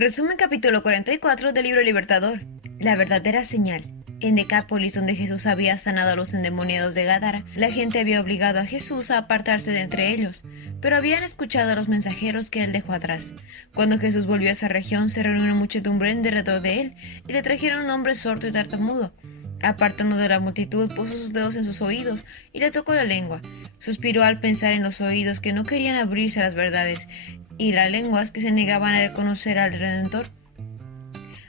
Resumen capítulo 44 del libro Libertador. La verdadera señal. En Decápolis, donde Jesús había sanado a los endemoniados de Gadara, la gente había obligado a Jesús a apartarse de entre ellos, pero habían escuchado a los mensajeros que él dejó atrás. Cuando Jesús volvió a esa región, se reunió una muchedumbre en derredor de él y le trajeron un hombre sordo y tartamudo. Apartando de la multitud, puso sus dedos en sus oídos y le tocó la lengua. Suspiró al pensar en los oídos que no querían abrirse a las verdades y las lenguas que se negaban a reconocer al Redentor.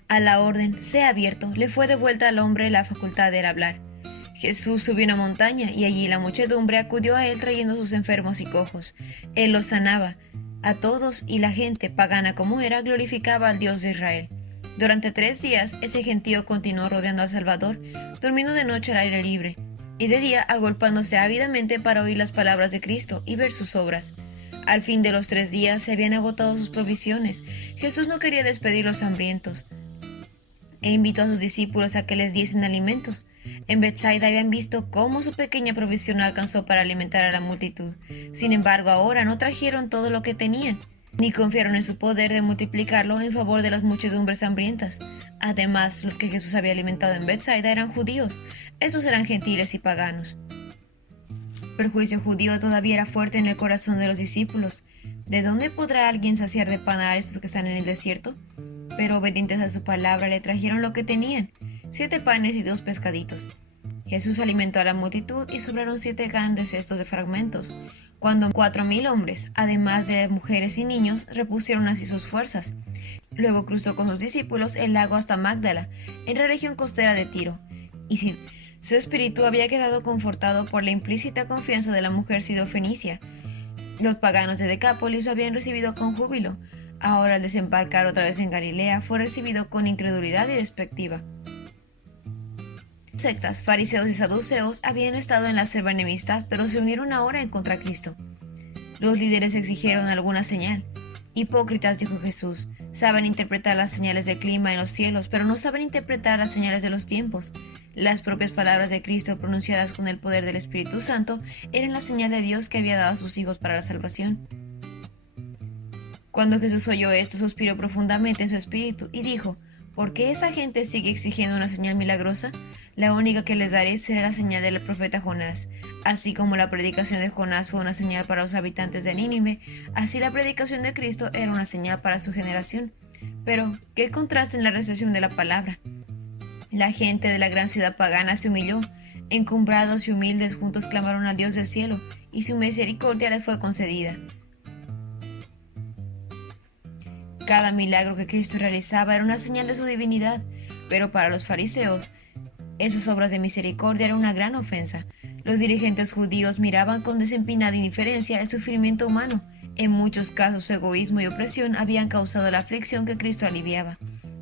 A la orden, sea abierto, le fue devuelta al hombre la facultad de hablar. Jesús subió a una montaña y allí la muchedumbre acudió a él trayendo sus enfermos y cojos. Él los sanaba a todos y la gente, pagana como era, glorificaba al Dios de Israel. Durante 3 días ese gentío continuó rodeando al Salvador, durmiendo de noche al aire libre, y de día agolpándose ávidamente para oír las palabras de Cristo y ver sus obras. Al fin de los 3 días se habían agotado sus provisiones. Jesús no quería despedir los hambrientos e invitó a sus discípulos a que les diesen alimentos. En Betsaida habían visto cómo su pequeña provisión alcanzó para alimentar a la multitud. Sin embargo, ahora no trajeron todo lo que tenían, ni confiaron en su poder de multiplicarlo en favor de las muchedumbres hambrientas. Además, los que Jesús había alimentado en Betsaida eran judíos, estos eran gentiles y paganos. El prejuicio judío todavía era fuerte en el corazón de los discípulos. ¿De dónde podrá alguien saciar de pan a estos que están en el desierto? Pero obedientes a su palabra le trajeron lo que tenían, 7 panes y 2 pescaditos. Jesús alimentó a la multitud y sobraron 7 grandes cestos de fragmentos, cuando 4,000 hombres, además de mujeres y niños, repusieron así sus fuerzas. Luego cruzó con sus discípulos el lago hasta Magdala, en la región costera de Tiro, y su espíritu había quedado confortado por la implícita confianza de la mujer sidofenicia. Los paganos de Decápolis lo habían recibido con júbilo. Ahora, al desembarcar otra vez en Galilea, fue recibido con incredulidad y despectiva. Sectas, fariseos y saduceos habían estado en la selva enemistad, pero se unieron ahora en contra Cristo. Los líderes exigieron alguna señal. Hipócritas, dijo Jesús, saben interpretar las señales del clima en los cielos, pero no saben interpretar las señales de los tiempos. Las propias palabras de Cristo, pronunciadas con el poder del Espíritu Santo, eran la señal de Dios que había dado a sus hijos para la salvación. Cuando Jesús oyó esto, suspiró profundamente en su espíritu y dijo: ¿Por qué esa gente sigue exigiendo una señal milagrosa? La única que les daré será la señal del profeta Jonás. Así como la predicación de Jonás fue una señal para los habitantes de Nínive, así la predicación de Cristo era una señal para su generación. Pero, ¿qué contraste en la recepción de la palabra? La gente de la gran ciudad pagana se humilló. Encumbrados y humildes juntos clamaron al Dios del cielo, y su misericordia les fue concedida. Cada milagro que Cristo realizaba era una señal de su divinidad, pero para los fariseos, esas obras de misericordia eran una gran ofensa. Los dirigentes judíos miraban con desempinada indiferencia el sufrimiento humano. En muchos casos su egoísmo y opresión habían causado la aflicción que Cristo aliviaba.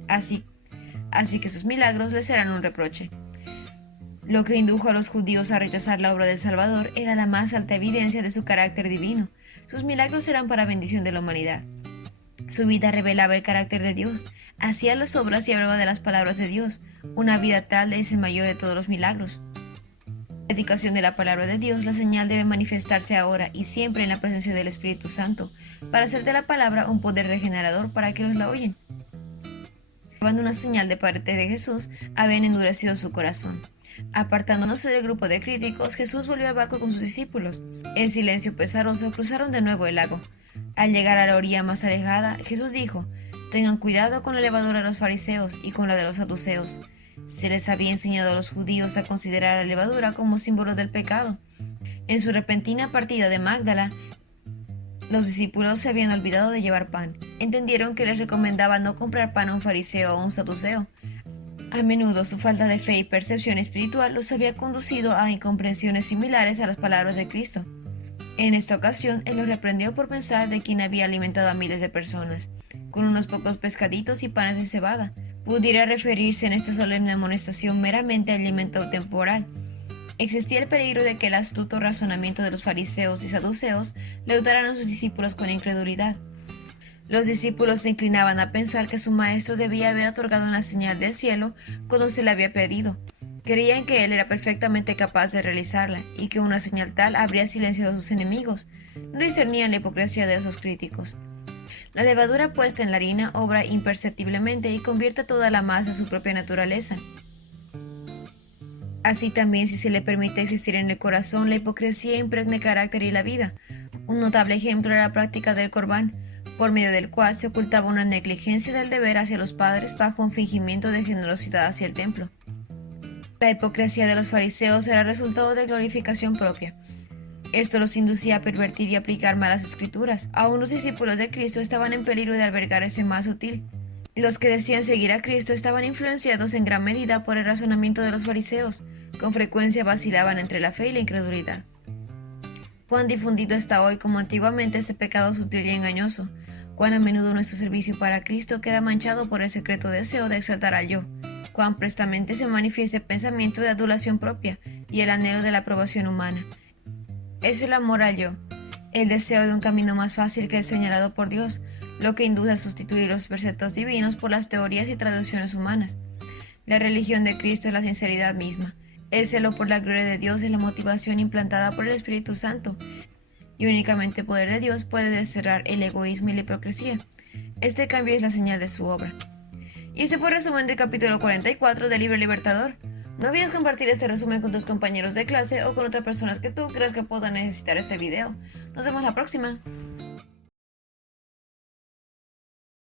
Así que sus milagros les eran un reproche. Lo que indujo a los judíos a rechazar la obra del Salvador era la más alta evidencia de su carácter divino. Sus milagros eran para bendición de la humanidad. Su vida revelaba el carácter de Dios, hacía las obras y hablaba de las palabras de Dios. Una vida tal es el mayor de todos los milagros. La predicación de la palabra de Dios, la señal debe manifestarse ahora y siempre en la presencia del Espíritu Santo, para hacer de la palabra un poder regenerador para que los la oyen. Llevando una señal de parte de Jesús, habían endurecido su corazón. Apartándose del grupo de críticos, Jesús volvió al barco con sus discípulos. En silencio pesaroso cruzaron de nuevo el lago. Al llegar a la orilla más alejada, Jesús dijo: «Tengan cuidado con la levadura de los fariseos y con la de los saduceos». Se les había enseñado a los judíos a considerar la levadura como símbolo del pecado. En su repentina partida de Magdala, los discípulos se habían olvidado de llevar pan. Entendieron que les recomendaba no comprar pan a un fariseo o a un saduceo. A menudo su falta de fe y percepción espiritual los había conducido a incomprensiones similares a las palabras de Cristo. En esta ocasión, él los reprendió por pensar de quien había alimentado a miles de personas, con unos pocos pescaditos y panes de cebada. Pudiera referirse en esta solemne amonestación meramente al alimento temporal. Existía el peligro de que el astuto razonamiento de los fariseos y saduceos leutaran a sus discípulos con incredulidad. Los discípulos se inclinaban a pensar que su maestro debía haber otorgado una señal del cielo cuando se le había pedido. Creían que él era perfectamente capaz de realizarla y que una señal tal habría silenciado a sus enemigos. No discernían la hipocresía de esos críticos. La levadura puesta en la harina obra imperceptiblemente y convierte toda la masa a su propia naturaleza. Así también, si se le permite existir en el corazón, la hipocresía impregna el carácter y la vida. Un notable ejemplo era la práctica del Corbán, por medio del cual se ocultaba una negligencia del deber hacia los padres bajo un fingimiento de generosidad hacia el templo. La hipocresía de los fariseos era resultado de glorificación propia. Esto los inducía a pervertir y aplicar malas escrituras. Aún los discípulos de Cristo estaban en peligro de albergar ese mal sutil. Los que decían seguir a Cristo estaban influenciados en gran medida por el razonamiento de los fariseos. Con frecuencia vacilaban entre la fe y la incredulidad. Cuán difundido está hoy como antiguamente este pecado sutil y engañoso. Cuán a menudo nuestro servicio para Cristo queda manchado por el secreto deseo de exaltar al yo. Cuán prestamente se manifiesta el pensamiento de adulación propia y el anhelo de la aprobación humana. Es el amor al yo, el deseo de un camino más fácil que el señalado por Dios, lo que induce a sustituir los preceptos divinos por las teorías y traducciones humanas. La religión de Cristo es la sinceridad misma. El celo por la gloria de Dios es la motivación implantada por el Espíritu Santo, y únicamente el poder de Dios puede desterrar el egoísmo y la hipocresía. Este cambio es la señal de su obra. Y ese fue el resumen del capítulo 44 del libro Libertador. No olvides compartir este resumen con tus compañeros de clase o con otras personas que tú creas que puedan necesitar este video. Nos vemos la próxima.